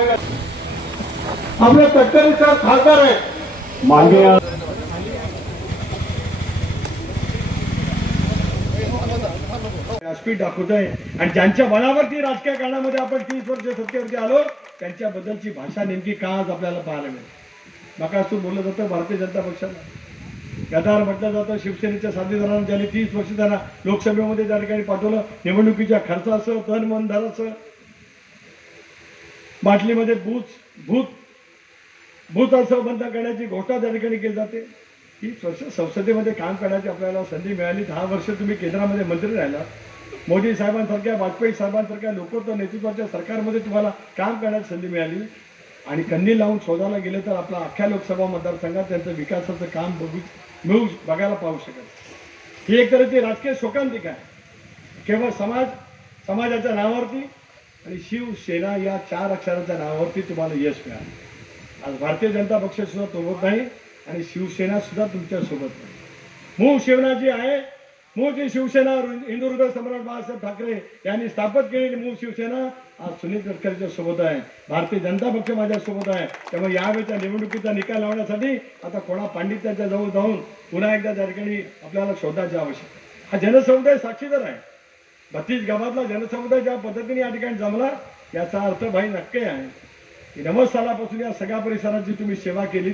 आपले तटकरी सर खासदार आहे माननीय व्यासपीठ दाखवत आहे आणि ज्यांच्या मनावरती राजकीय कारणामध्ये आपण 30 वर्ष सत्तेवरती आलो त्यांच्याबद्दलची भाषा नेमकी का आज आपल्याला पाहायला मिळते. मकासूर बोललं जातं भारतीय जनता पक्षाला, गदार म्हटलं जातं शिवसेनेच्या साथीदारांना ज्यांनी 30 वर्ष त्यांना लोकसभेमध्ये त्या ठिकाणी पाठवलं, निवडणुकीच्या खर्चासह तन मन धनासह बाटलीमध्ये भूतासह बंद करण्याची घोषणा त्या ठिकाणी केली जाते. 30 वर्ष संसदेमध्ये काम करण्याची आपल्याला संधी मिळाली. 10 वर्ष तुम्ही केंद्रामध्ये मंत्री राहिला. मोदी साहेबांसारख्या वाजपेयी साहेबांसारख्या लोकत्व नेतृत्वाच्या सरकारमध्ये तुम्हाला काम करण्याची संधी मिळाली आणि कंदी लावून शोधायला गेले तर आपला अख्ख्या लोकसभा मतदारसंघात त्यांचं विकासाचं काम बघायला पाहू शकत. ही एक तऱ्हेची राजकीय शोकांतिका आहे. केवळ समाजाच्या नावावरती आणि शिवसेना या 4 अक्षराच्या नावावरती तुम्हाला यश मिळालं. आज भारतीय जनता पक्ष सुद्धा सोबत नाही आणि शिवसेना सुद्धा तुमच्या सोबत नाही. मूळ शिवसेना जी आहे, मूळची शिवसेना हिंदू हृदय सम्राट बाळासाहेब ठाकरे यांनी स्थापित केलेली मूळ शिवसेना आज सुनील तटकरेंच्या सोबत आहे. भारतीय जनता पक्ष माझ्या सोबत आहे. त्यामुळे यावेळेच्या निवडणुकीचा निकाल लावण्यासाठी आता कोणा पंडितांच्या जवळ जाऊन पुन्हा एकदा त्या ठिकाणी आपल्याला शोधायची आवश्यकता. हा जनसमुदाय साक्षीदार आहे. 32 गावातला जनसमुदाय ज्या पद्धतीने या ठिकाणी जमला याचा अर्थ भाई नक्की आहे की 90 सालापासून या सगळ्या परिसराची तुम्ही सेवा केली,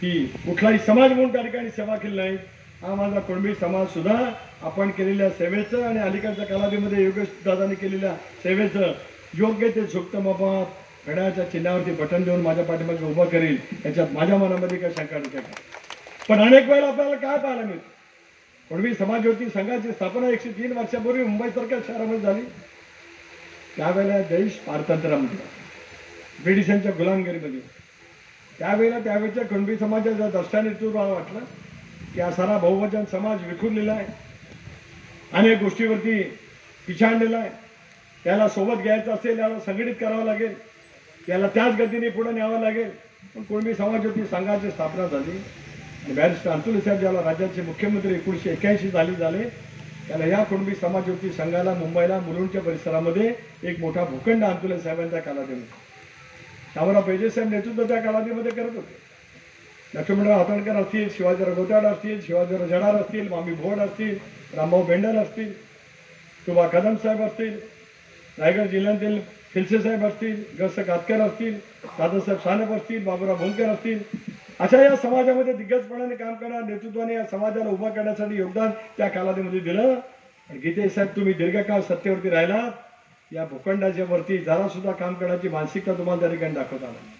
की कुठलाही समाज म्हणून त्या ठिकाणी सेवा केली नाही. हा माझा कुणबी समाज सुद्धा आपण केलेल्या सेवेचं आणि अलीकडच्या कालावधीमध्ये योगेश दादांनी केलेल्या सेवेचं योग्य ते झुकतं मापात घड्याळाच्या चिन्हावरती बटन देऊन माझ्या पाठीमागे उभं करेल याच्यात माझ्या मनामध्ये काही शंका नाही. पण अनेक वेळेला आपल्याला काय पाहायला मिळतं, कुणबी समाज युवती संघाची स्थापना 103 वर्षापूर्वी मुंबईसारख्या शहरामध्ये झाली. त्यावेळेला देश पारतंत्र्यामध्ये, ब्रिटिशांच्या गुलामगिरीमध्ये, त्यावेळेच्या कुणबी समाजाच्या दर्शनाने मला वाटलं की हा सारा बहुवचन समाज विखुरलेला आहे, अनेक गोष्टीवरती पिछाडलेला आहे. त्याला सोबत घ्यायचं असेल, याला संघटित करावं लागेल, याला त्याच गतीने पुढे न्यावं लागेल. पण कुणबी समाज युवती संघाची स्थापना झाली आणि बॅरिस्टर अंतुले साहेब ज्याला राज्याचे मुख्यमंत्री 1981 झाले त्याला या कुणबी समाज युवती संघाला मुंबईला मुलुंडच्या परिसरामध्ये एक मोठा भूखंड अंतुले साहेबांच्या कालावधीमध्ये शामराव पेजे साहेब नेतृत्व त्या कालावधीमध्ये करत होते. लक्ष्मणराव हातणकर असतील, शिवाजीराव गोताड असतील, शिवाजीराव जडार असतील, मामी भोड असतील, रामभाऊ बेंडल असतील, सुभा कदम साहेब असतील, रायगड जिल्ह्यातील खिलसे साहेब असतील, ग.स. कातकर असतील, दादासाहेब सानप असतील, बाबूराव भोंकर असतील, अशा या समाजामध्ये दिग्गजपणाने काम करणार नेतृत्वाने या समाजाला उभा करण्यासाठी योगदान त्या कालावधीमध्ये दिलं. आणि गीते साहेब तुम्ही दीर्घकाळ सत्तेवरती राहिलात, या भूखंडाच्या वरती जरा सुद्धा काम करण्याची मानसिकता तुम्हाला त्या ठिकाणी दाखवता आली.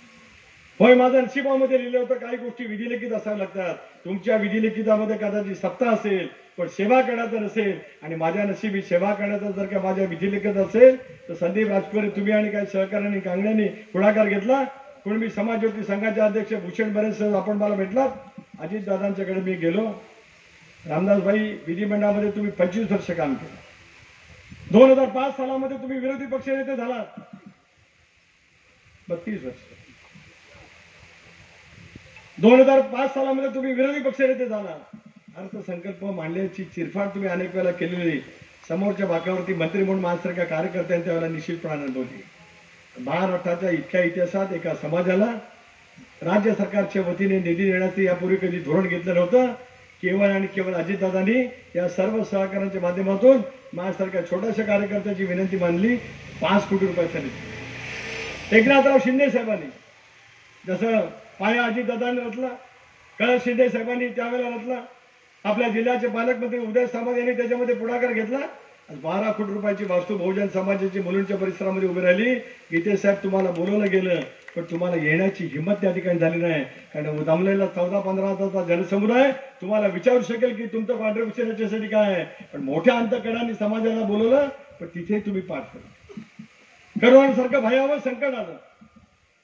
होय, माझ्या नशिबामध्ये लिहिलं होतं काही गोष्टी विधिलिखित असाव्या लागतात. तुमच्या विधिलिखितामध्ये कदाचित सत्ता असेल पण सेवा करण्याचं नसेल आणि माझ्या नशिबी सेवा करण्याचा जर का माझ्या विधिलिखित असेल तर संदीप राजपुरे तुम्ही आणि काही सहकार्याने कांगण्याने पुढाकार घेतला. कुणबी समाज युवती संघाचे अध्यक्ष भूषण बरेच आपण मला भेटलात. अजितदादांच्याकडे मी गेलो. रामदासभाई विधिमंडळामध्ये तुम्ही 25 वर्ष काम केलं. 2005 सालामध्ये तुम्ही विरोधी पक्षनेते झालात. 32 वर्ष. 2005 सालामध्ये तुम्ही विरोधी पक्षनेते झाला. अर्थसंकल्प मांडण्याची चिरफाड तुम्ही अनेक वेळा केलेली समोरच्या भागावरती मंत्री म्हणून माझ्यासारख्या कार्यकर्त्यांनी त्यावेळेला निश्चितपणे अनुभवली. महाराष्ट्राच्या इतक्या इतिहासात एका समाजाला राज्य सरकारच्या वतीने निधी देण्याचे यापूर्वी कधी धोरण घेतलं नव्हतं. केवळ आणि केवळ अजितदादांनी या सर्व सहकार्यांच्या माध्यमातून माझ्यासारख्या छोट्याशा कार्यकर्त्याची विनंती मानली 5 कोटी रुपयाचा निधी. एकनाथराव शिंदे साहेबांनी जसं पाया अजितदादांनी रचला, कळस शिंदे साहेबांनी त्यावेळेला रचला, आपल्या जिल्ह्याचे पालकमंत्री उदय सामंत यांनी त्याच्यामध्ये पुढाकार घेतला. 12 कोटी रुपयाची वास्तू बहुजन समाजाची मुलुंडच्या परिसरामध्ये उभी राहिली. गीते साहेब तुम्हाला बोलवलं गेलं पण तुम्हाला येण्याची हिंमत त्या ठिकाणी झाली नाही. कारण जमलेला 14-15 हजाराचा जनसमुदाय तुम्हाला विचारू शकेल की तुमचं कॉन्ट्रिब्युशन याच्यासाठी काय आहे. पण मोठ्या अंतकरणाने समाजाला बोलवलं पण तिथे तुम्ही पाठ केलं. करोनासारखं भयावह संकट आलं.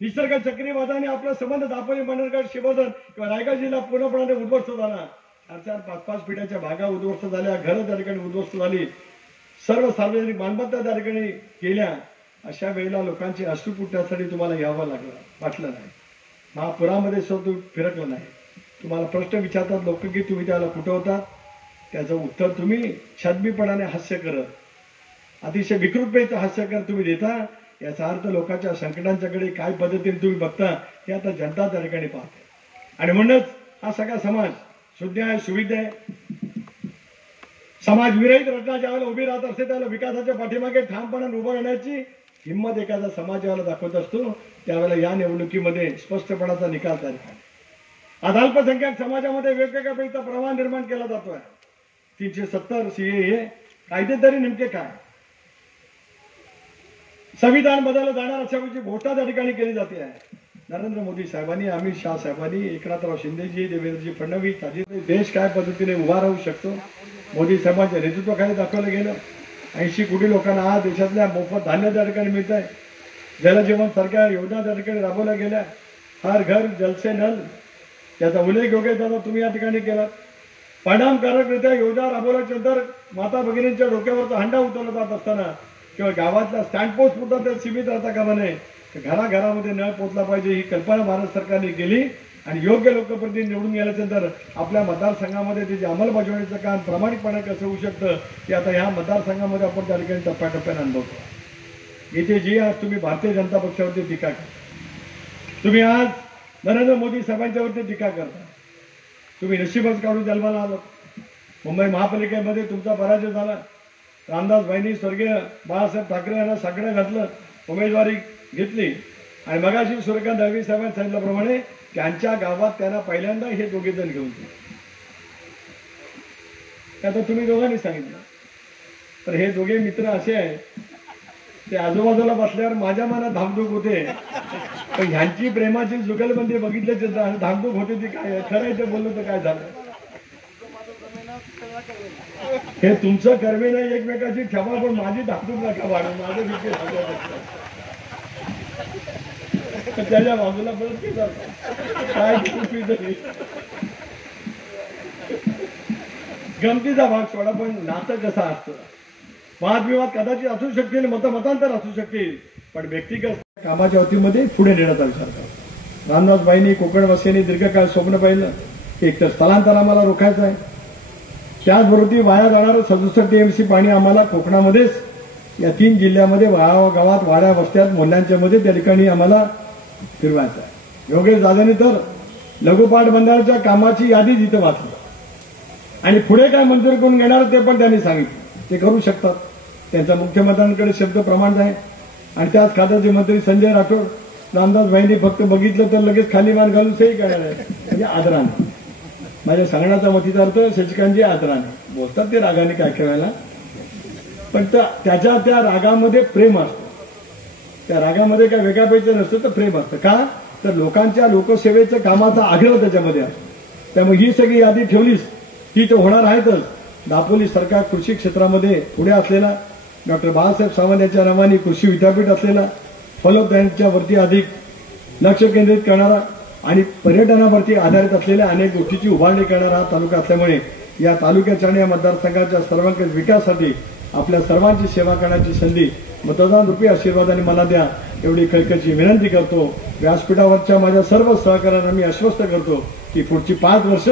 निसर्ग चक्रीवादाने आपला संबंध दापोली, मंडणगड, शिवधन किंवा रायगड जिल्हा पूर्णपणे उद्ध्वस्त झाला. 4-4, 5-5 पिढ्याच्या भागा उद्ध्वस्त झाल्या, घरं त्या ठिकाणी उद्ध्वस्त झाली, सर्व सार्वजनिक मालमत्ता त्या ठिकाणी गेल्या. अशा वेळेला लोकांची अश्रू पुटण्यासाठी तुम्हाला यावं वाटलं नाही. महापुरामध्ये सुद्धा तुम्ही फिरकलं नाही. तुम्हाला प्रश्न विचारतात लोक की तुम्ही त्याला कुठं होतात, त्याचं उत्तर तुम्ही छद्मीपणाने हास्य करत, अतिशय विकृतपणे हास्य करत तुम्ही देता याचा अर्थ लोकांच्या संकटांच्याकडे काय पद्धतीने तुम्ही बघता हे आता जनता त्या ठिकाणी पाहते. आणि म्हणूनच हा सगळा समाज शुद्ध आहे, सुविध आहे. समाज विरहित रचना ज्यावेळेला उभी राहत असते त्यावेळेला विकासाच्या पाठीमागे ठामपणाने उभं राहण्याची हिंमत एखादा समाज ज्यावेळेला दाखवत असतो त्यावेळेला या निवडणुकीमध्ये स्पष्टपणाचा निकाल तयार झाला. आज अल्पसंख्याक समाजामध्ये वेगवेगळ्या पैसा प्रवाह निर्माण केला जातोय. 370 CAA कायदे तरी नेमके काय, संविधान बदललं जाणार अशा घोषणा त्या ठिकाणी केली जाते आहे. नरेंद्र मोदी साहेबांनी, अमित शाह साहेबांनी, एकनाथराव शिंदेजी, देवेंद्रजी फडणवीस, अजित, देश काय पद्धतीने उभा राहू शकतो मोदी साहेबांच्या नेतृत्वाखाली दाखवलं गेलं. 80 कोटी लोकांना आज देशातल्या मोफत धान्य त्या ठिकाणी मिळत आहे. जलजीवन सारख्या योजना त्या ठिकाणी राबवल्या गेल्या. हर घर जल से नल याचा उल्लेख योग्य दादा तुम्ही या ठिकाणी केला. परिणामकारकरित्या योजना राबवल्यानंतर माता भगिनींच्या डोक्यावरचा हंडा उचलला जात असताना किंवा गावातल्या स्टँडपोस्ट पुरता ते सीमित राहता कामा नये, घराघरामध्ये नळ पोचला पाहिजे ही कल्पना भारत सरकारने केली. आणि योग्य लोकप्रतिनिधी निवडून गेल्यानंतर आपल्या मतदारसंघामध्ये त्याची अंमलबजावणीचं काम प्रामाणिकपणे कसं होऊ शकतं ते आता ह्या मतदारसंघामध्ये आपण त्या ठिकाणी टप्प्याटप्प्याने अनुभवतो. इथे जी आज तुम्ही भारतीय जनता पक्षावरती टीका करता, तुम्ही आज नरेंद्र मोदी साहेबांच्यावरती टीका करता, तुम्ही नशीबच काढून जन्माला आलात. मुंबई महापालिकेमध्ये तुमचा पराजय झाला. रामदास भाईंनी स्वर्गीय बाळासाहेब ठाकरे यांना साकडं घातलं, उमेदवारी घेतली. आणि मगाशी सूर्यकांत दळवी साहेबांनी सांगितल्याप्रमाणे त्यांच्या गावात त्यांना पहिल्यांदा हे दोघे जण घेऊन गेले. आता तुम्ही दोघांनी सांगितलं. तर हे दोघे मित्र असे आहेत, ते आजूबाजूला बसल्यावर माझ्या मनात धाकधूक होते, पण ह्यांची प्रेमाची जुगलबंदी बघितल्याची धाकधूक होते ती काय खरं आहे ते बोललं तर काय झालं. हे तुमचं कर्मे नाही एकमेकाची ठेवा, पण माझी धाकधूक नका वाढव, माझं विषय त्याच्या बाजूला परत काय गमतीचा भाग सोडा. पण नातं कसं असतं, वादविवाद कदाचित असू शकतील, मतांतर असू शकतील, पण व्यक्तिगत कामाच्या वतीमध्ये पुढे नेण्याचा विचार करा. रामदासबाईंनी कोकणवासियांनी दीर्घकाळ स्वप्न पाहिलं, एक तर स्थलांतर आम्हाला रोखायचं आहे, त्याचबरोबर वाया जाणारं 67 TMC पाणी आम्हाला कोकणामध्येच या 3 जिल्ह्यामध्ये गावात वाड्या वस्त्यात मोहल्ल्यांच्या मध्ये त्या ठिकाणी आम्हाला फिरवायचं आहे. योगेश दादांनी तर लघुपाट बंधाऱ्याच्या कामाची यादी जिथं वाचली आणि पुढे काय मंजूर करून घेणार ते पण त्यांनी सांगितलं. ते करू शकतात, त्यांच्या मुख्यमंत्र्यांकडे शब्द प्रमाण आहे. आणि त्याच खात्याचे मंत्री संजय राठोड रामदास भाईंनी फक्त बघितलं तर लगेच खाली मान घालून सही करणार आहे, म्हणजे आदराने. माझ्या सांगण्याचा मतीचा अर्थ शशिकांतजी आदराने बोलतात, ते रागाने काय करायला, पण त्याच्या त्या रागामध्ये प्रेम असतं. त्या रागामध्ये काय वेगळा पैसे नसतं, तर प्रेम असतं. का तर लोकांच्या लोकसेवेचं कामाचा आग्रह त्याच्यामध्ये असतो. त्यामुळे ही सगळी यादी ठेवलीच ती तर होणार आहेतच. दापोली सरकार कृषी क्षेत्रामध्ये पुढे असलेला, डॉक्टर बाळासाहेब सावंत यांच्या नावाने कृषी विद्यापीठ असलेला, फॉलोअप त्यांच्यावरती अधिक लक्ष केंद्रित करणारा आणि पर्यटनावरती आधारित असलेल्या अनेक गोष्टीची उभारणी करणारा हा तालुका असल्यामुळे या तालुक्याच्या आणि या मतदारसंघाच्या सर्वांगीण विकासासाठी आपल्या सर्वांची सेवा करण्याची संधी मतदान रूपी आशीर्वादाने मला द्या एवढी कळकळीची विनंती करतो. व्यासपीठावरच्या माझ्या सर्व सहकार्यांना मी आश्वस्त करतो की पुढची 5 वर्ष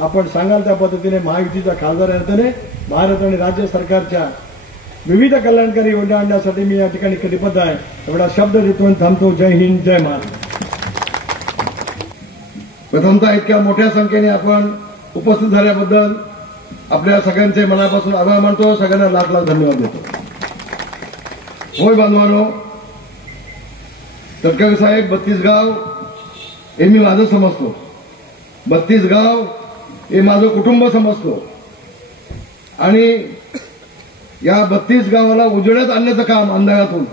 आपण सांगाल त्या पद्धतीने महायुतीच्या खासदार यांच्याने भारत आणि राज्य सरकारच्या विविध कल्याणकारी योजना आणण्यासाठी मी या ठिकाणी कटिबद्ध आहे. एवढा शब्द देतो थांबतो. जय हिंद, जय महाराष्ट्र. प्रथमतः इतक्या मोठ्या संख्येने आपण उपस्थित झाल्याबद्दल आपल्या सगळ्यांचे मनापासून आभार मानतो. सगळ्यांना लाख लाख धन्यवाद देतो. होय बांधवानो, तटकरे साहेब 32 गाव हे मी माझं समजतो. 32 गाव हे माझं कुटुंब समजतो आणि या 32 गावाला उजेडात आणण्याचं काम अंधारातून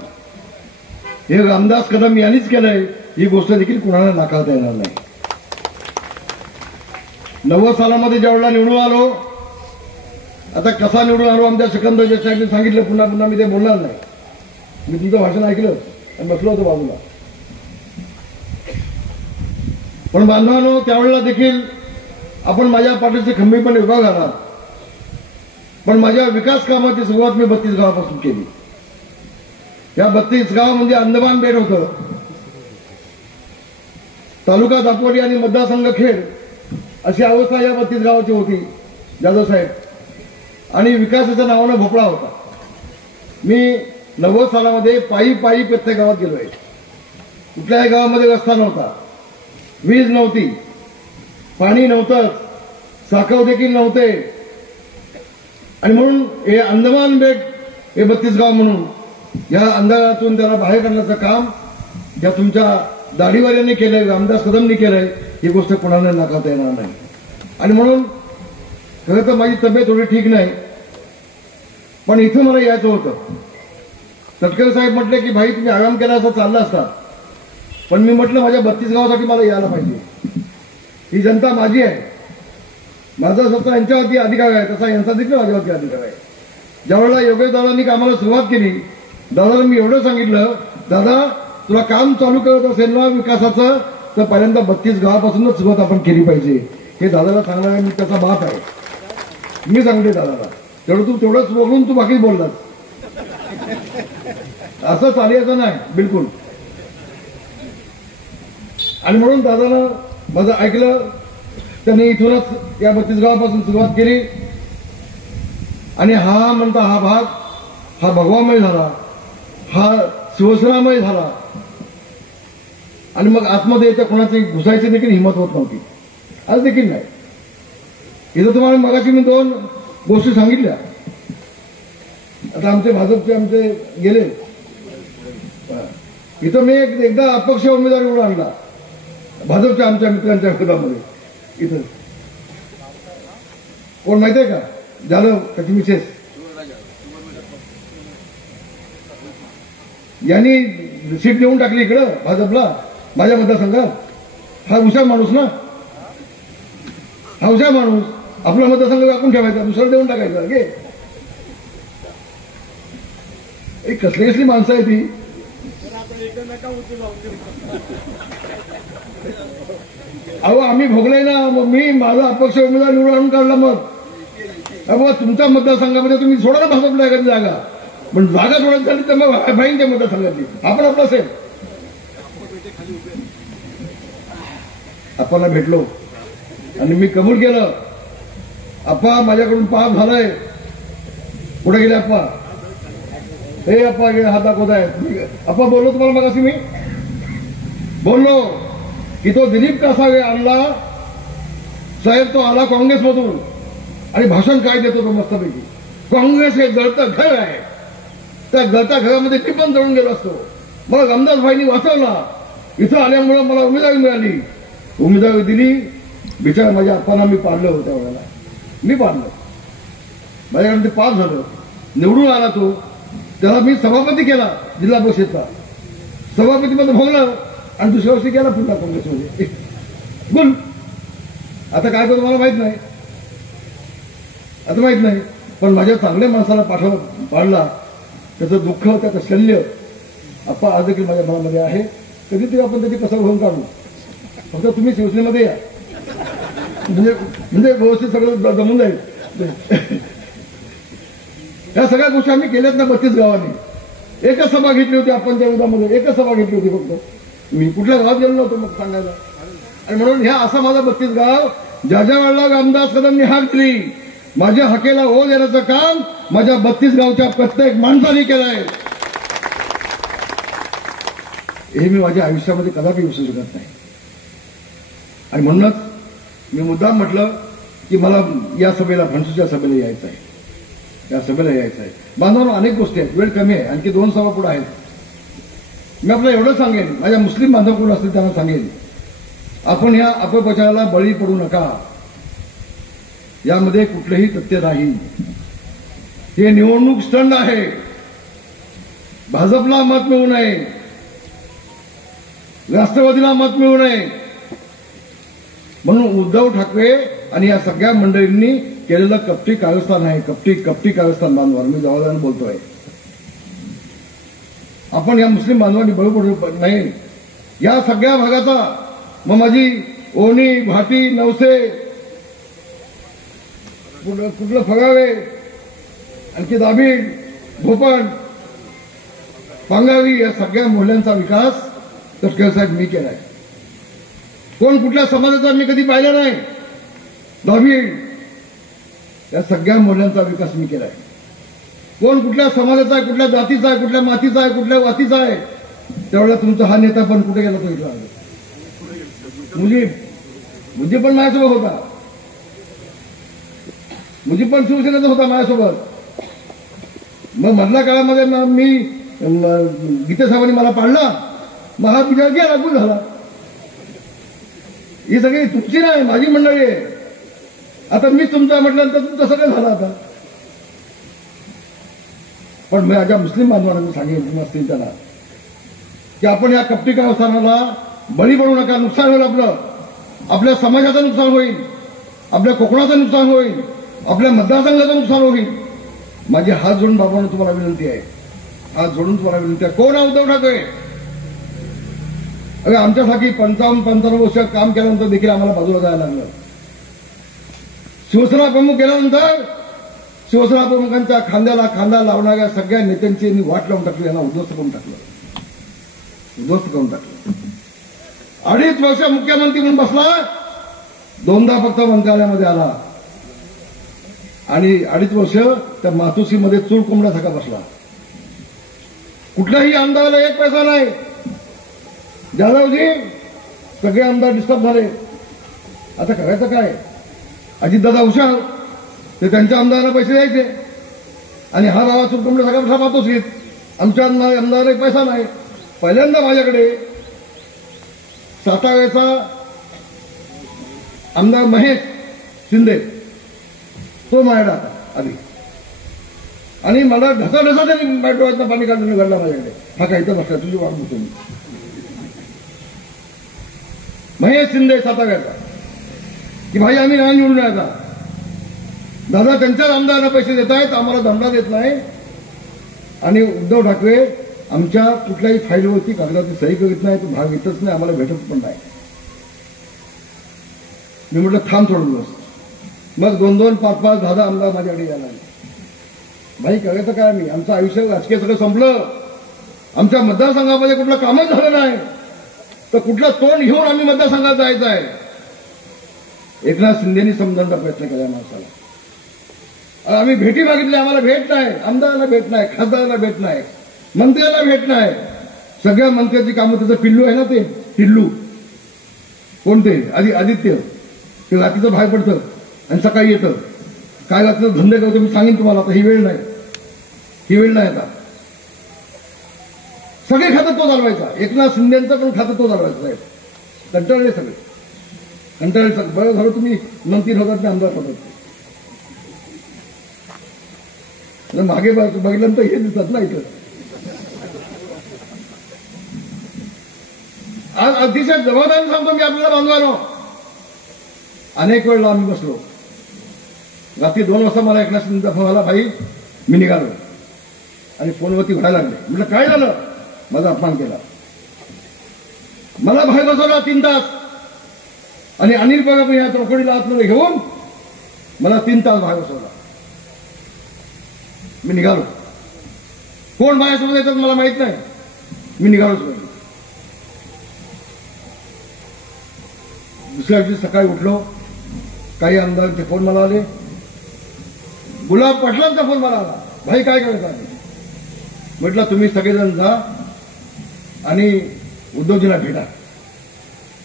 हे रामदास कदम यांनीच केलंय. ही गोष्ट देखील कुणाला नाकारता येणार नाही. 90 सालामध्ये ज्यावेळेला निवडून आलो, आता कसा निवडून आलो आमच्या सिकंदर साहेबांनी सांगितलं. पुन्हा मी ते बोलणार नाही. मी तुमचं भाषण ऐकलं आणि बसलो होतो बाजूला. पण बांधवांनो, त्यावेळेला देखील आपण माझ्या पाठीचे खंबीरपणे उभा राहिला. पण माझ्या विकास कामाची सुरुवात मी 32 गावापासून केली. या 32 गाव म्हणजे अंदमान बेट होतं. तालुका दापोली आणि मतदारसंघ खेड अशी अवस्था या 32 गावाची होती जाधव साहेब. आणि विकासाच्या नावानं भोपळा होता. मी 90 सालामध्ये पायी पायी प्रत्येक गावात गेलोय. कुठल्याही गावामध्ये रस्ता नव्हता, वीज नव्हती, पाणी नव्हतं, साखर देखील नव्हते. आणि म्हणून हे अंदमान बेट हे 32 गाव म्हणून या अंधारातून त्याला बाहेर काढण्याचं काम ज्या तुमच्या दाढीवाल्यांनी केलंय, रामदास कदमनी केलंय, ही गोष्ट कोणाला नाकारता येणार नाही. आणि म्हणून खरं तर माझी तब्येत थोडी ठीक नाही, पण इथं मला यायचं होतं. तटकरे साहेब म्हटले की भाई तुम्ही आराम केला असं चालला असता, पण मी म्हटलं माझ्या 32 गावासाठी मला यायला पाहिजे. ही जनता माझी आहे, माझा स्वतः यांच्यावरती अधिकार आहे, तसा यांचा देखील माझ्यावरती अधिकार आहे. ज्यावेळेला योगेश दादांनी कामाला सुरुवात केली, दादाला मी एवढं सांगितलं, दादा तुला काम चालू करत असेल ना विकासाचं, तर पहिल्यांदा 32 गावापासूनच सुरुवात आपण केली पाहिजे. हे दादाला सांगणारा मी त्याचा बाप आहे. मी सांगते दादाला, तेवढंच बोलून तू बाकी बोललास, असं चालायचं नाही बिलकुल. आणि म्हणून दादानं माझं ऐकलं, त्यांनी इथूनच या 32 गावापासून सुरुवात केली. आणि हा म्हणता हा भाग हा भगवामय झाला, हा शिवसेनामय झाला. आणि मग आतमध्ये त्या कोणाची घुसायची देखील हिंमत होत नव्हती, आज देखील नाही. इथं तुम्हाला मगाशी मी 2 गोष्टी सांगितल्या. आता आमचे भाजपचे गेले, इथं मी एकदा अपक्ष उमेदवार निवडून आणला भाजपच्या आमच्या मित्रांच्या विरोधामध्ये. इथं कोण माहिती आहे का, जाधव त्याची मिसेस, यांनी सीट देऊन टाकली इकडं भाजपला माझ्या मतदारसंघात. हा हुशार माणूस ना, हा हुशार माणूस. आपला मतदारसंघ व्यापून ठेवायचा, दुसरा देऊन टाकायचा. घे, एक कसली माणसं आहे ती. अहो आम्ही भोगले ना, मग मी माझा अपक्ष उमेदवार निवडून आणून काढला. मग अहो तुमच्या मतदारसंघामध्ये तुम्ही सोडा ना भाजपला एखादी जागा, पण जागा सोडायची झाली तर मग भाईंच्या मतदारसंघातली आपण आपला असेल. आपण भेटलो आणि मी कबूल केलं, अप्पा माझ्याकडून पाप झालंय. कुठे गेले अप्पा? हे अप्पा हात दाखवत आहे. अप्पा बोललो तुम्हाला मग अशी मी बोललो की तो दिलीप कासावे आणला साहेब, तो आला काँग्रेसमधून आणि भाषण काय देतो तो मस्तपैकी. काँग्रेस हे जळतं घर आहे, त्या जळत्या घरामध्ये मी पण जळून गेलो असतो. मला रामदासभाईंनी वाचवला, इथं आल्यामुळे मला उमेदवारी मिळाली. उमेदवारी दिली, बिचार माझ्या अप्पांना मी पाडलं होतं वेळेला, मी पाडलं. माझ्याकडे ते पास झालं, निवडून आला तो. त्याला मी सभापती केला जिल्हा परिषदचा, सभापतीमध्ये भोगलं आणि दुसऱ्या वर्षी गेला पुन्हा काँग्रेसमध्ये. गुण आता काय करतो मला माहित नाही, आता माहित नाही. पण माझ्या चांगल्या माणसाला पाडला, त्याचं दुःख, त्याचं शल्य अप्पा आज देखील माझ्या मनामध्ये आहे. कधीतरी आपण त्याची कसर होऊन काढू. फक्त तुम्ही शिवसेनेमध्ये या, म्हणजे व्यवस्थित सगळं जमून जाईल. या सगळ्या गोष्टी आम्ही केल्यात ना 32 गावांनी. एकच सभा घेतली होती आपण त्या विरोधामध्ये, एकच सभा घेतली होती फक्त. मी कुठल्या गावात गेलो नव्हतो मग सांगायला. आणि म्हणून ह्या असा माझा 32 गाव, ज्या ज्या वेळेला रामदास कदमनी हाक दिली, माझ्या हाकेला ओ देण्याचं काम माझ्या 32 गावच्या प्रत्येक माणसाने केलंय. हे मी माझ्या आयुष्यामध्ये कदापि विसरू शकत नाही. आणि म्हणूनच मी मुद्दाम म्हटलं की मला या सभेला, फणसूच्या सभेला यायचं आहे, या सभेला यायचं आहे. बांधवांनो अनेक गोष्टी आहेत, वेळ कमी आहे, आणखी 2 सभा पुढे आहेत. मी आपल्याला एवढं सांगेन, माझ्या मुस्लिम बांधव कोण असतील त्यांना सांगेन, आपण या अपप्रचाराला बळी पडू नका. यामध्ये कुठलंही तथ्य नाही. हे निवडणूक स्टंट आहे. भाजपला मत मिळू नये, राष्ट्रवादीला मत मिळू नये म्हणून उद्धव ठाकरे आणि या सगळ्या मंडळींनी केलेलं कपटी कारस्थान आहे. कपटी कारस्थान बांधवांवर मी जबाबदारीने बोलतोय. आपण या मुस्लिम बांधवांनी बळी पडू नये. या सगळ्या भागाचा, मग माझी ओणी, भाटी, नवसे, कुठलं फगावे, आणखी दाभीड, भोपण, पांगावी, या सगळ्या मोहल्ल्यांचा विकास तटकरे साहेब मी केलाय. कोण कुठल्या समाजाचा मी कधी पाहिलं नाही. दाभीड, या सगळ्या मोहल्ल्यांचा विकास मी केलाय. कोण कुठल्या समाजाचा आहे, कुठल्या जातीचा आहे, कुठल्या मातीचा आहे, कुठल्या वातीचा आहे, त्यावेळेला तुमचा हा नेता पण कुठे गेला तो इथला मुजीब पण माझ्यासोबत होता. मुजीब पण शिवसेनेचा होता माझ्यासोबत. मग मधल्या काळामध्ये मी गीते साहेबांनी मला पाडला, मग हा विचार घ्या लागू झाला. ही सगळी तुमची नाही, माझी मंडळी आहे. आता मीच तुमचा म्हटल्यानंतर तुमचं सगळं झालं आता. पण मी माझ्या मुस्लिम बांधवांना सांगेन असतील त्याला की आपण या कपटी कारस्थानाला बळी पडू नका. नुकसान होईल आपलं, आपल्या समाजाचं नुकसान होईल, आपल्या कोकणाचं नुकसान होईल, आपल्या मतदारसंघाचं नुकसान होईल. माझी हात जोडून बाबांना तुम्हाला विनंती आहे, हात जोडून तुम्हाला विनंती आहे. कोण उद्धव ठाकरे? अरे आमच्यासाठी 55 वर्ष काम केल्यानंतर देखील आम्हाला बाजूला जायला लागलं. शिवसेना प्रमुख गेल्यानंतर शिवसेना प्रमुखांच्या खांद्याला खांदा लावणाऱ्या सगळ्या नेत्यांची वाट लावून टाकली, यांना उद्ध्वस्त करून टाकलं. 2.5 वर्ष मुख्यमंत्री म्हणून बसला, 2दा फक्त मंत्रालयामध्ये आला आणि 2.5 वर्ष त्या मातोश्रीमध्ये चूळ कोंबड्यासारखा बसला. कुठल्याही आमदाराला 1 पैसा नाही. जाधवजी सगळे आमदार डिस्टर्ब झाले, आता करायचं काय? अजितदादा हुशार, ते त्यांच्या आमदारांना पैसे द्यायचे आणि हा बाबा चूळ कोंबड्यासारखा बसला मातोश्रीत. आमच्या आमदाराला 1 पैसा नाही. पहिल्यांदा माझ्याकडे साताऱ्याचा आमदार महेश शिंदे तो माझ्याकडे आता आधी आणि मला ढसा त्यांनी डोळ्यातनं पाणी काढून घडला माझ्याकडे. हा काय इथं बसला, तुझी वाट बघतो मी. महेश शिंदे साताऱ्याचा की भाई आम्ही नाही निवडून यायचा, दादा त्यांच्याच आमदारांना पैसे देत आहेत, आम्हाला धंदा देत नाही. आणि उद्धव ठाकरे आमच्या कुठल्याही फाईलवरती कागदाची सही करीत नाही, तो भाग घेतच नाही, आम्हाला भेटत पण नाही. मी म्हटलं थांब थोडं दिवस. मग 2-2, 5-5, 10 आमदार माझ्याकडे यायला लागले. भाई करायचं काय? मी आमचं आयुष्य राजकीय सगळं संपलं, आमच्या मतदारसंघामध्ये कुठलं कामच झालं नाही, तर कुठलं तोंड घेऊन आम्ही मतदारसंघात जायचं आहे. एकनाथ शिंदेनी समजावण्याचा प्रयत्न केला माणसाला. आम्ही भेटी मागितल्या, आम्हाला भेट नाही, आमदाराला भेट नाही, खासदाराला भेट नाही, मंत्र्याला भेट नाही. सगळ्या मंत्र्याची कामं त्याचं पिल्लू आहे ना, ते पिल्लू कोणते आदित्य, ते रात्रीचं बाहेर पडतं आणि सकाळी येतं. काय रात्र धंदे करतो मी सांगेन तुम्हाला, आता ही वेळ नाही आता. सगळे खातं तो चालवायचा, एकनाथ शिंदेचं पण खातं तो चालवायचा. साहेब कंटाळले सगळे, बरं झालं तुम्ही मंत्री होतात मी आमदार होतात. मागे बघितल्यानंतर हे दिसतात ना इथं. आज अतिशय जबाबदारी सांगतो मी आपल्याला बांधवानो. अनेक वेळेला आम्ही बसलो, रात्री 2 वाजता मला एकनाथ शिंदेचा फोन आला, भाई मी निघालो, आणि फोनवरती व्हायला लागले. म्हटलं काय झालं? माझा अपमान केला, मला बाहेर बसवला 3 तास, आणि अनिल पगार या चौकडीला आतमध्ये घेऊन मला 3 तास बाहेर बसवला. मी निघालो. कोण माझ्यासोबत येतात मला माहित नाही, मी निघालोच पाहिजे. दुसऱ्या दिवशी सकाळी उठलो, काही आमदारांचे फोन मला आले, गुलाब पाटलांचा फोन मला आला, भाई काय करायचं आहे? म्हटलं तुम्ही सगळेजण जा आणि उद्धवजींना भेटा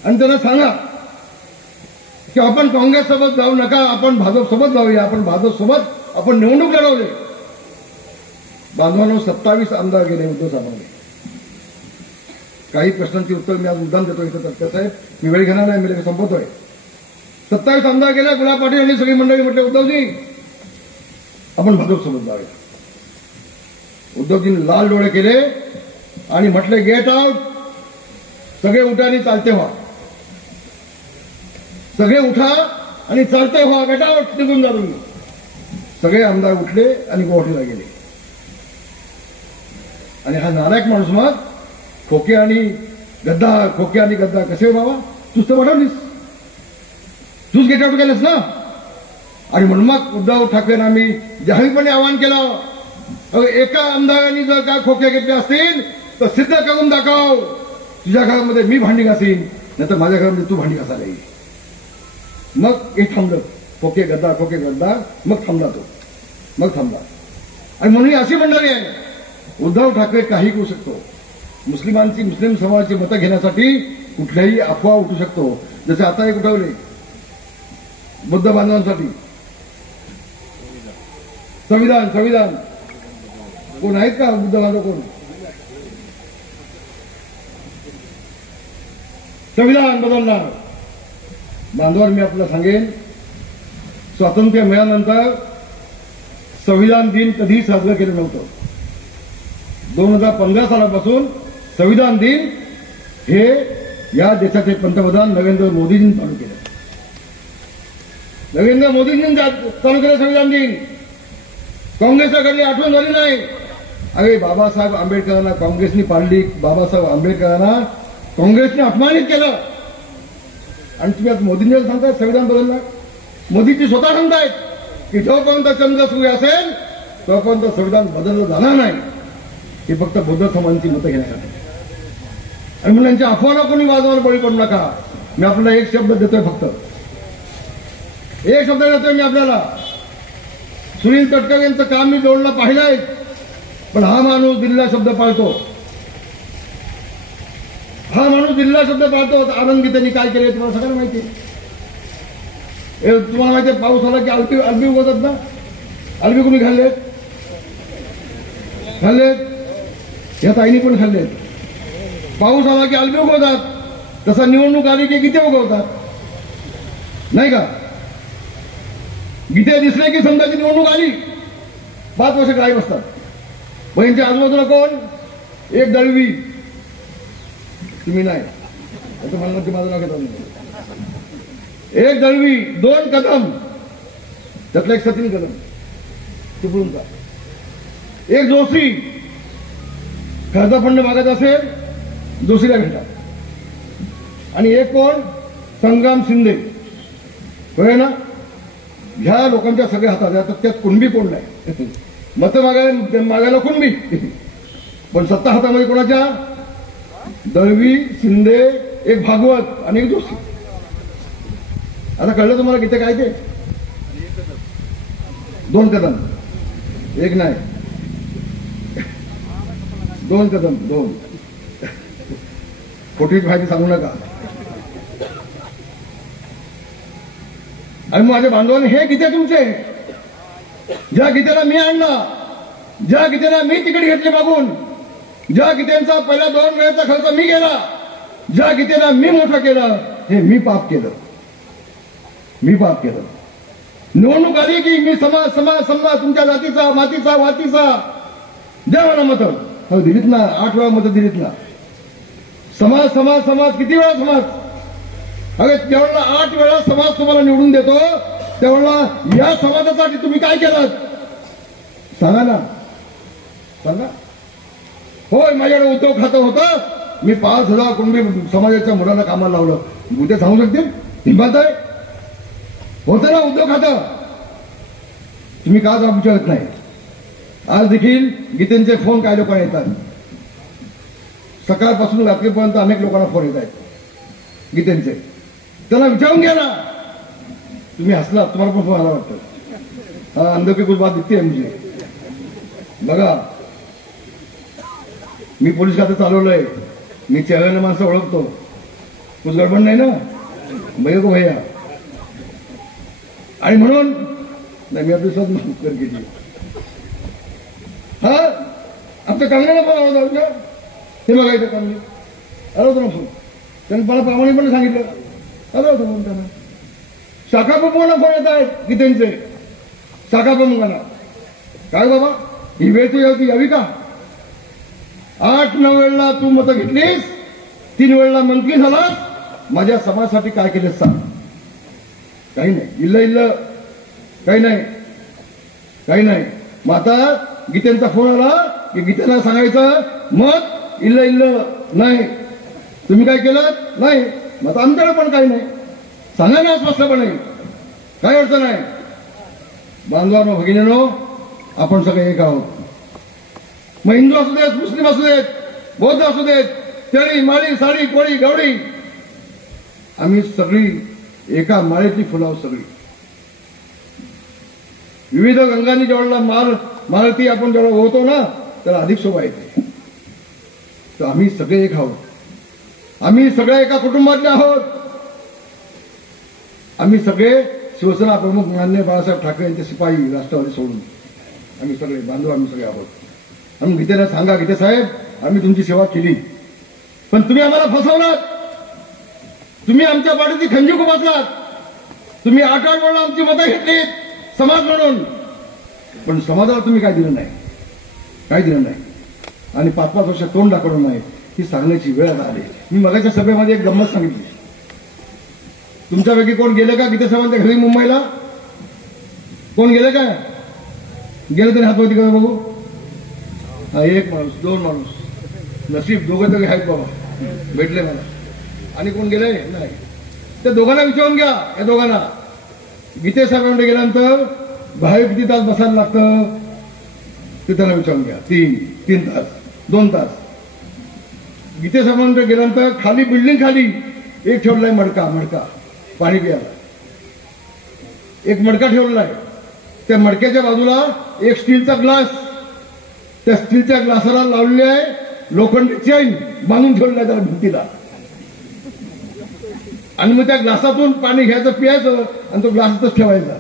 आणि त्यांना सांगा की आपण काँग्रेससोबत जाऊ नका, आपण भाजपसोबत जाऊया, आपण भाजपसोबत आपण निवडणूक लढवली. बांधवांनो 27 आमदार गेले उद्धव साहेबांनी. काही प्रश्नांची उत्तर मी आज मुद्दाम देतो इथं तत्काळ साहेब, मी वेळ घेणार नाही, मी संपवतोय. 27 आमदार गेले. गुलाब पाटील यांनी सगळी मंडळी म्हटले उद्धवजी आपण भाजपसोबत जाऊया. उद्धवजींनी लाल डोळे केले आणि म्हटले गेट आउट, सगळे उठा आणि चालते व्हा, सगळे उठा आणि चालते व्हा, गेट आउट, निघून जा तुम्ही. सगळे आमदार उठले आणि गुवाहाटीला गेले. आणि हा नालायक माणूस मग खोके आणि गद्दा कसे बाबा तूच तर वाढवलीस, तूच गेट आउट केलंस ना. आणि म्हणून मग उद्धव ठाकरेंना मी जाहीरपणे आवाहन केलं, एका आमदारांनी जर का खोके घेतले असतील तर सिद्ध करून दाखव. तुझ्या घरामध्ये मी भांडी घासीन, नाहीतर माझ्या घरामध्ये तू भांडी घासायला येईल. मग हे थांबलं, खोके गद्दा, मग थांबला तो, मग थांबला. आणि म्हणून ही अशी मंडळी आहे, उद्धव ठाकरे काही करू शकतो. मुस्लिम समाजाची मतं घेण्यासाठी कुठल्याही अफवा उठू शकतो. जसे आता एक उठवले बुद्ध बांधवांसाठी संविधान कोण आहेत का बुद्ध बांधव? कोण संविधान बदलणार? बांधवांवर मी आपल्याला सांगेन, स्वातंत्र्य मिळाल्यानंतर संविधान दिन कधीही साजरं केलं नव्हतं. 2015 सालापासून संविधान दिन हे या देशाचे पंतप्रधान नरेंद्र मोदींनी चालू केलं. नरेंद्र मोदींनी चालू केलं संविधान दिन. काँग्रेसला कधी आठवण झाली नाही. अरे बाबासाहेब आंबेडकरांना काँग्रेसनी पाडली, बाबासाहेब आंबेडकरांना काँग्रेसने अपमानित केलं आणि तुम्ही आता मोदींनी सांगताय संविधान बदलणार. मोदीजी स्वतः सांगतायत की जोपर्यंत चंद्र सूर्य असेल तोपर्यंत संविधान बदललं जाणार नाही. हे फक्त बौद्ध समाजांची मतं घेण्यासाठी. आणि म्हणून यांच्या अफवाला कोणी वाजवायला बळी पडू नका. मी आपल्याला एक शब्द देतोय, फक्त एक शब्द देतोय मी आपल्याला. सुनील तटकरे यांचं काम मी जोडलं पाहिलंय, पण हा माणूस दिलेला शब्द पाळतो. हा माणूस दिलेला शब्द पाळतो. आनंद गीतेंनी काय केले तुम्हाला सगळ्यांना माहिती आहे. तुम्हाला माहिती आहे, पाऊस आला की अल्बी उगवतात ना. अल्बी कोणी खाल्लेत? या ताईनी पण खाल्लेत. पाऊस आला की अल्बी उगवतात. तसा निवडणूक आली की गीते उगवतात, नाही का? गीते दिसले की समजा की निवडणूक आली. 5 वर्ष गायब असतात. पण यांच्या आजूबाजूला कोण? एक दळवी. तुम्ही नाही, आता मला माझं नाव घेतात. एक दळवी, 2 कदम, त्यातला एक सचिन कदम चिपळूणचा. एक जोशी, खर्च फंड मागत असेल जोशीला भेटा. आणि एक कोण? संग्राम शिंदे. कळे ना? ह्या लोकांच्या सगळ्या हातात आता त्यात कुणबी कोण नाही. मतं मागायला कुणबी, पण सत्ता हातामध्ये कोणाच्या? दळवी, शिंदे, एक भागवत आणि एक जोशी. आता कळलं तुम्हाला किती काय ते? 2 कदम, एक नाही, 2 कदम, 2. खोटी माहिती सांगू नका. आणि माझ्या बांधवांनी हे गीते तुमचे, ज्या गीतेला मी आणला, ज्या गीतेला मी तिकीट घेतले मागून, ज्या गीतेचा पहिल्या 2 वेळेचा खर्च मी केला, ज्या गीतेला मी मोठं केलं, हे मी पाप केलं. निवडणूक आली की मी समाज तुमच्या जातीचा, मातीचा, वातीचा द्या मला मतं. हो दिलीत ना, 8 वेळा मतं दिलीत ना. समाज किती वेळा समाज? अरे त्यावेळेला 8 वेळा समाज तुम्हाला निवडून देतो, त्यावेळेला या समाजासाठी तुम्ही काय केलं? सांगा ना, सांगा. होय, माझ्याकडे उद्योग खातं होतं, मी 5,000 कुणबी समाजाच्या मुलांना कामाला लावलं. उद्या सांगू शकतील? हिंमत आहे? होतं ना उद्योग खातं. तुम्ही का जाब विचारत नाही? आज देखील गीतेंचे फोन काय लोकांना येतात. सकाळपासून रात्रीपर्यंत अनेक लोकांना फोन येत आहेत गीतेंचे. त्यांना विचारून घ्या ना. तुम्ही हसला, तुम्हाला पण फोन आला वाटतं. हा अंदर की कुछ बात दिखती है मुझे. बघा, मी पोलीस खातं चालवलंय, मी चेहऱ्याने माणसं ओळखतो. कुछ गडबड नाही ना भैया को भैया. आणि म्हणून नाही, मी आपली स्वतः केली. हा आमच्या कांगण्याला पण आवाज आला का? हे बघायचं कांगणे आलं होतं ना फोन. त्यांनी मला प्रामाणिकपणे सांगितलं, आलं होतं फोन त्यांना. शाखा प्रमुखांना फोन येत आहेत गीतेंचे. शाखा प्रमुखांना काय बाबा ही वेळ तू यावी का? 8-9 वेळेला तू मतं घेतलीस, 3 वेळेला मंत्री झालास, माझ्या समाजासाठी काय केलं सांग. काही नाही, इल्ल काही नाही. मग आता गीतेंचा फोन आला की गीतेला सांगायचं मत इल्ल नाही. तुम्ही काय केलं नाही, मग आता आमच्याकडे पण काही नाही. सांगा ना स्पष्टपणे, काय अडचण आहे? बांधवांनो, भगिनींनो, आपण सगळे एक आहोत. मग हिंदू असू देत, मुस्लिम असू देत, बौद्ध असू देत, शेळी, माळी, साडी, कोळी, गवळी, आम्ही सगळी एका माळेतली फुलं आहोत. सगळी विविध रंगांनी ज्यावेळेला मालती आपण जेव्हा ओळखतो ना त्याला अधिक शोभा येते. तर आम्ही सगळे एक आहोत. आम्ही सगळे एका कुटुंबातले आहोत. आम्ही सगळे शिवसेना प्रमुख माननीय बाळासाहेब ठाकरे यांचे शिपाई राष्ट्रवादी सोडून आम्ही सगळे बांधव आम्ही सगळे आहोत. आम्ही गीतेला सांगा गीते साहेब आम्ही तुमची सेवा केली पण तुम्ही आम्हाला फसवलात. तुम्ही आमच्या पाठीची खंजी खुपसलात. तुम्ही 8 वेळा आमची मतं घेतलीत समाज म्हणून पण समाजाला तुम्ही काय दिलं नाही. काय दिलं नाही आणि 5-5 वर्ष तोंड दाखवलं नाही ही सांगण्याची वेळ आता आली. मी मगाच्या सभेमध्ये एक गंमत सांगितली. तुमच्यापैकी कोण गेले का गीते साहेबांच्या घरी मुंबईला? कोण गेले का? गेले तरी हातवरती का बघू? हा 1 माणूस 2 माणूस नशीब दोघं तरी आहेत बाबा भेटले मला. आणि कोण गेले नाही. त्या दोघांना विचारून घ्या. या दोघांना गीते साहेबांकडे गेल्यानंतर बाहेर किती तास बसायला लागतं ते त्यांना विचारून घ्या. 3 तास 2 तास. गीते साहेबांकडे गेल्यानंतर खाली बिल्डिंग खाली एक ठेवलाय मडका पाणी प्यायला. एक मडका ठेवलेला आहे. त्या मडक्याच्या बाजूला एक स्टीलचा ग्लास. त्या स्टीलच्या ग्लासाला लावलेली आहे लोखंडी चेन बांधून ठेवलेला आहे त्याला भिंतीला. आणि मग त्या ग्लासातून पाणी घ्यायचं पियायचं आणि तो ग्लासातच ठेवायचा.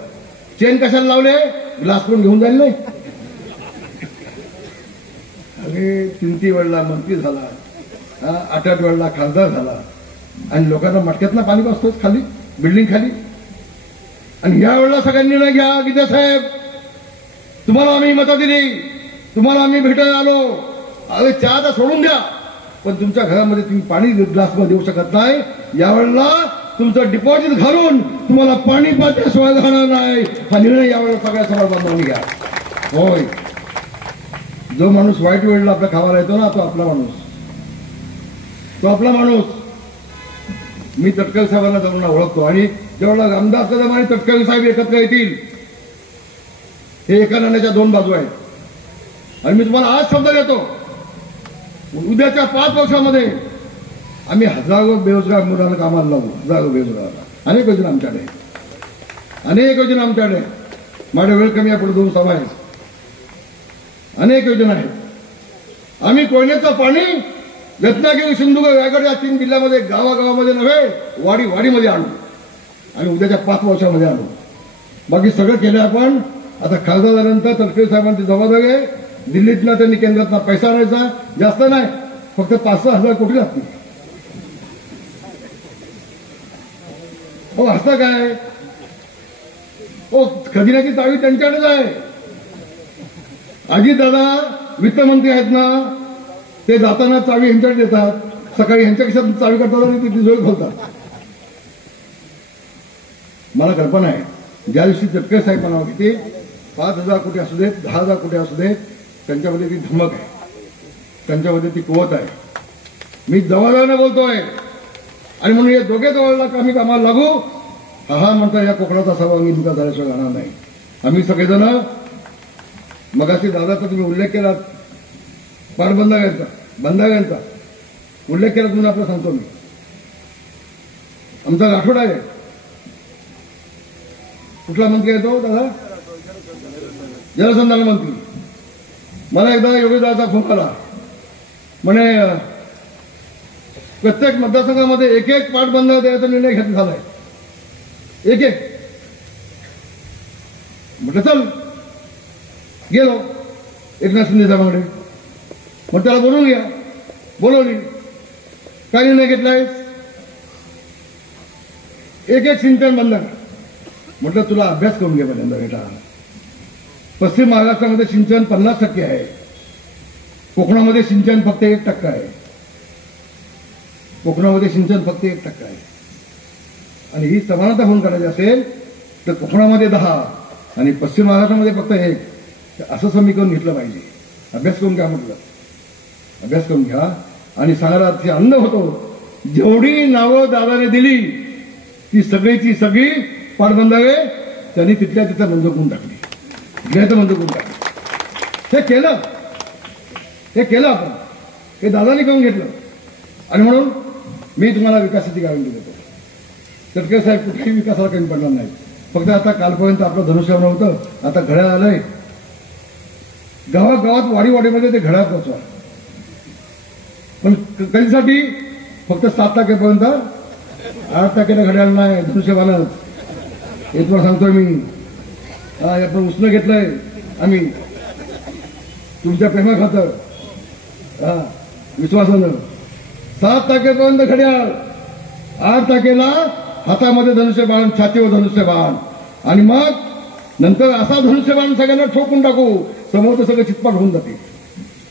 चेन कशाला लावले? ग्लास पण घेऊन जाईल नाही. अरे 3 वेळेला मंत्री झाला, 8 वेळेला खासदार झाला आणि लोकांना मटक्यातनं पाणी पाजतोच खाली बिल्डिंग खाली. आणि या वेळेला सगळ्यांनी निर्णय घ्या गीते साहेब तुम्हाला आम्ही मतं दिली, तुम्हाला आम्ही भेटायला आलो. अरे चहा तर सोडून द्या पण तुमच्या घरामध्ये तुम्ही पाणी ग्लासमध्ये देऊ शकत नाही. यावेळेला तुमचं डिपॉझिट घालून तुम्हाला पाणी पाजल्याशिवाय राहणार नाही. हा निर्णय यावेळेला सगळ्या समाज बांधवांनी घ्या. होय जो माणूस वाईट वेळेला आपल्या खावायला येतो ना तो आपला माणूस. तो आपला माणूस. मी तटकरे साहेबांना जाऊन ओळखतो आणि जेवढा आमदार कदम आणि तटकरे साहेब एकत्र येतील हे एका नाण्याच्या 2 बाजू आहेत. आणि मी तुम्हाला आज शब्द देतो उद्याच्या 5 वर्षामध्ये आम्ही हजारो बेरोजगार मुलांना कामाला लावू. हजारो बेरोजगारांना. अनेक योजना आमच्याकडे माझ्या वेळ कमी आहे. पुढे 2 सभा आहेत. अनेक योजना आहेत. आम्ही कोयनेचं पाणी रत्नागिरी सिंधुदुर्ग रायगड या 3 जिल्ह्यामध्ये गावागावामध्ये नव्हे वाडीमध्ये आणू आणि उद्याच्या 5 वर्षामध्ये आणू. बाकी सगळं केलं आपण. आता खासदार झाल्यानंतर तटकरे साहेबांची जबाबदारी आहे. दिल्लीतनं त्यांनी केंद्रातला पैसा आणायचा. जास्त नाही फक्त 5-6 हजार कोटी लागतील. हो असं काय? हो खजिन्याची चावी त्यांच्याकडेच आहे. अजितदादा वित्तमंत्री आहेत ना ते जाताना चावी यांच्याकडे देतात. सकाळी यांच्या खिशात चावी करतात आणि ती तिजोरी खोलतात. मला कल्पना आहे ज्या दिवशी तटकरे साहेब म्हणावं की ते 5,000 कोटी असू देत 10,000 कोटी असू देत त्यांच्यामध्ये ती धमक आहे. त्यांच्यामध्ये ती कुवत आहे. मी जवळजवळ बोलतोय आणि म्हणून हे दोघे जवळला आम्ही कामाला लागू. हा म्हणता या कोकणाचा सर्वांगी विकास झाल्याशिवाय राहणार नाही. आम्ही सगळेजण मगाशी दादाचा तुम्ही उल्लेख केला बंधाऱ्यांचा उल्लेख केला म्हणून आपलं सांगतो मी. आमचा राठोड आहे. कुठला मंत्री आहे तो दादा? जलसंधारण मंत्री. मला एकदा योगीदादाचा फोन आला म्हणे प्रत्येक मतदारसंघामध्ये 1 पाटबंधारा द्यायचा निर्णय घेतला झालाय. 1 म्हटलं चल गेलो एकनाथ शिंदे साहेबांकडे. मग त्याला बोलवून घ्या. बोलवली. काय निर्णय घेतलाय? 1 सिंचन बंधारा. म्हटलं तुला अभ्यास करून घे पहिल्यांदा बेटा. पश्चिम महाराष्ट्रामध्ये सिंचन 50% आहे. कोकणामध्ये सिंचन फक्त 1% आहे. कोकणामध्ये सिंचन फक्त 1% आहे. आणि ही समानता होऊन करायची असेल तर कोकणामध्ये 10 आणि पश्चिम महाराष्ट्रामध्ये फक्त 1 असं समीकरण घेतलं पाहिजे. अभ्यास करून घ्या म्हटलं. अभ्यास करून घ्या आणि सांगायला ते आनंद होतो. जेवढी नावं दादाने दिली ती सगळीची सगळी पाटबंधारे त्यांनी तिथल्या तिथं बंद करून टाकली. बंद करून टाकली. हे केलं आपण. हे दादाने करून घेतलं. आणि म्हणून मी तुम्हाला विकासाची गॅरंटी देतो. तटकरे साहेब कुठेही विकासाला कमी पडणार नाही. फक्त आता कालपर्यंत आपलं धनुष्यबाण होतं आता घड्याळ आलंय. गावागावात वाडीवाडीमध्ये ते घड्याळ पोहोचवा. पण कधीसाठी फक्त 7 तारखेपर्यंत, 8 तारखेला घड्याळ नाही, धनुष्यबाणच. हे तुम्हाला सांगतोय मी. आपण उष्ण घेतलंय आम्ही तुमच्या प्रेमाखातर, विश्वासानं. 7 तारखेपर्यंत घड्याळ, 8 तारखेला हातामध्ये धनुष्यबाण, छातीवर धनुष्यबाण, आणि मग नंतर असा धनुष्यबाण सगळ्यांना ठोकून टाकू, समोरचं सगळं चितपाट होऊन जाते.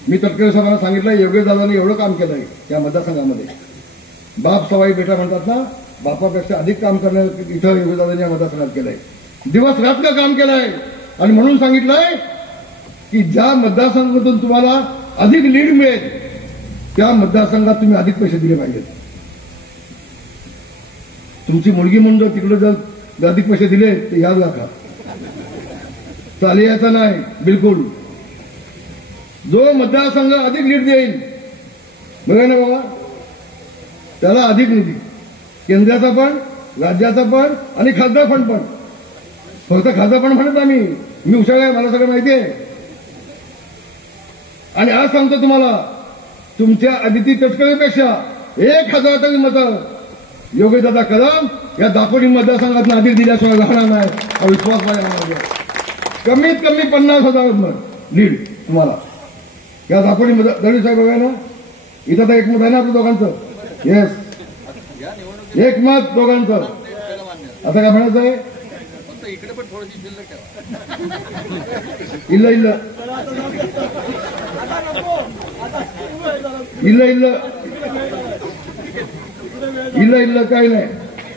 मी तटकरे साहेबांना सांगितलं, योगेश दादांनी एवढं काम केलंय या मतदारसंघामध्ये. बाप सवाई बेटा म्हणतात ना, बापापेक्षा अधिक काम करण्या इथं योगेश दादांनी या मतदारसंघात केलंय. दिवस रात्र काम केलंय. आणि म्हणून सांगितलंय की ज्या मतदारसंघातून तुम्हाला अधिक लीड मिळेल त्या मतदारसंघात तुम्ही अधिक पैसे दिले पाहिजेत. तुमची मुलगी म्हणून तिकडे जर अधिक पैसे दिले तर याद राखा, चाले याचा नाही बिलकुल. जो मतदारसंघ अधिक लीड देईल बघा ना बाबा, त्याला अधिक निधी, केंद्राचा पण, राज्याचा पण आणि खासदार फंड पण. फक्त खासदार फंड म्हणत आम्ही, मी हुशार आहे, मला सगळं माहिती आहे. आणि आज सांगतो तुम्हाला, तुमच्या आदिती तटकरेपेक्षा 1000 तरी मतं योगेशदादा कदम या दापोली मतदारसंघातून अधिक दिल्याशिवाय राहणार नाही, हा विश्वास माझ्या. कमीत कमी 50,000 लीड तुम्हाला या दापोली दळवी साहेब बघा ना. इथं तर एकमत आहे ना आपल्या दोघांचं. येस, एकमत दोघांचं. आता काय म्हणायचं आहे, इकडे पण थोडीशी शिल्लक ठेवा. इल्ल इल्ल इल्ल इल्ल इल्ल इल्ल काही नाही,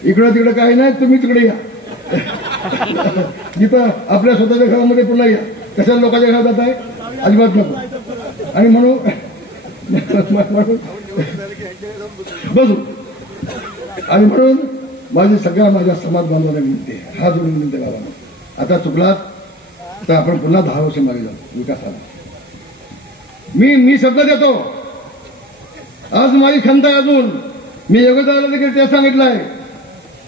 इकडं तिकडं काही नाही. तुम्ही तिकडे या, जिथं आपल्या स्वतःच्या घरामध्ये पुन्हा या. कशाला लोकांच्या घरात जात आहे, अजिबात नको. आणि म्हणून बसू. आणि म्हणून माझी सगळ्या माझ्या समाज बांधवांना विनंती आहे, हा जोडून विनंती गावाला. आता चुकलात तर आपण पुन्हा 10 वर्ष मागे जाऊ विकासाला. मी शब्द देतो, आज माझी खंत आहे. अजून मी योगदानाला देखील ते सांगितलंय,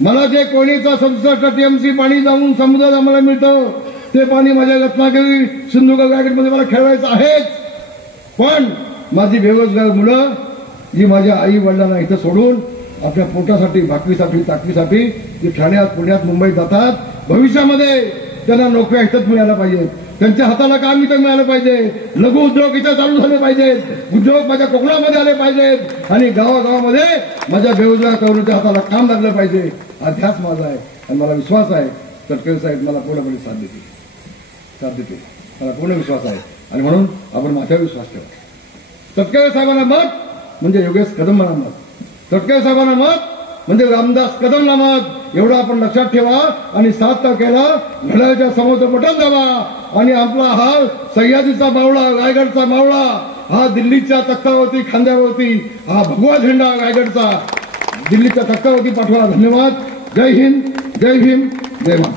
मला जे कोणीचा 67 टीएमसी पाणी जाऊन समुद्रात आम्हाला मिळतं ते पाणी माझ्या रत्नागिरी सिंधुदुर्ग रायगडमध्ये मला खेळवायचं आहेच. पण माझी बेरोजगार मुलं जी माझ्या आई वडिलांना इथं सोडून आपल्या पोटासाठी, भाकरीसाठी, ताकदीसाठी ते ठाण्यात, पुण्यात, मुंबईत जातात, भविष्यामध्ये त्यांना नोकऱ्या इथंच मिळायला पाहिजेत, त्यांच्या हाताला काम इथं मिळालं पाहिजे, लघु उद्योग इथं चालू झाले पाहिजेत, उद्योग माझ्या कोकणामध्ये आले पाहिजेत, आणि गावागावामध्ये माझ्या बेरोजगार तरुणाच्या हाताला काम लागलं पाहिजे. हा ध्यास माझा आहे. आणि मला विश्वास आहे तटकरे साहेब मला पूर्णपणे साथ देतील. मला पूर्ण विश्वास आहे. आणि म्हणून आपण माझ्यावर विश्वास ठेवा. तटकरे साहेबांना मत म्हणजे योगेश कदमांना मत, तटकरे साहेबांना मत म्हणजे रामदास कदमला मत, एवढं आपण लक्षात ठेवा. आणि 7 तारखेला घड्याळाच्या समोरचं बटन दाबा. आणि आपला हा सह्याद्रीचा मावळा, रायगडचा मावळा, हा दिल्लीच्या तख्तावरती, खांद्यावरती हा भगवा झेंडा रायगडचा दिल्लीच्या तख्तावरती पाठवा. धन्यवाद. जय हिंद, जय भीम, जय महाराष्ट्र.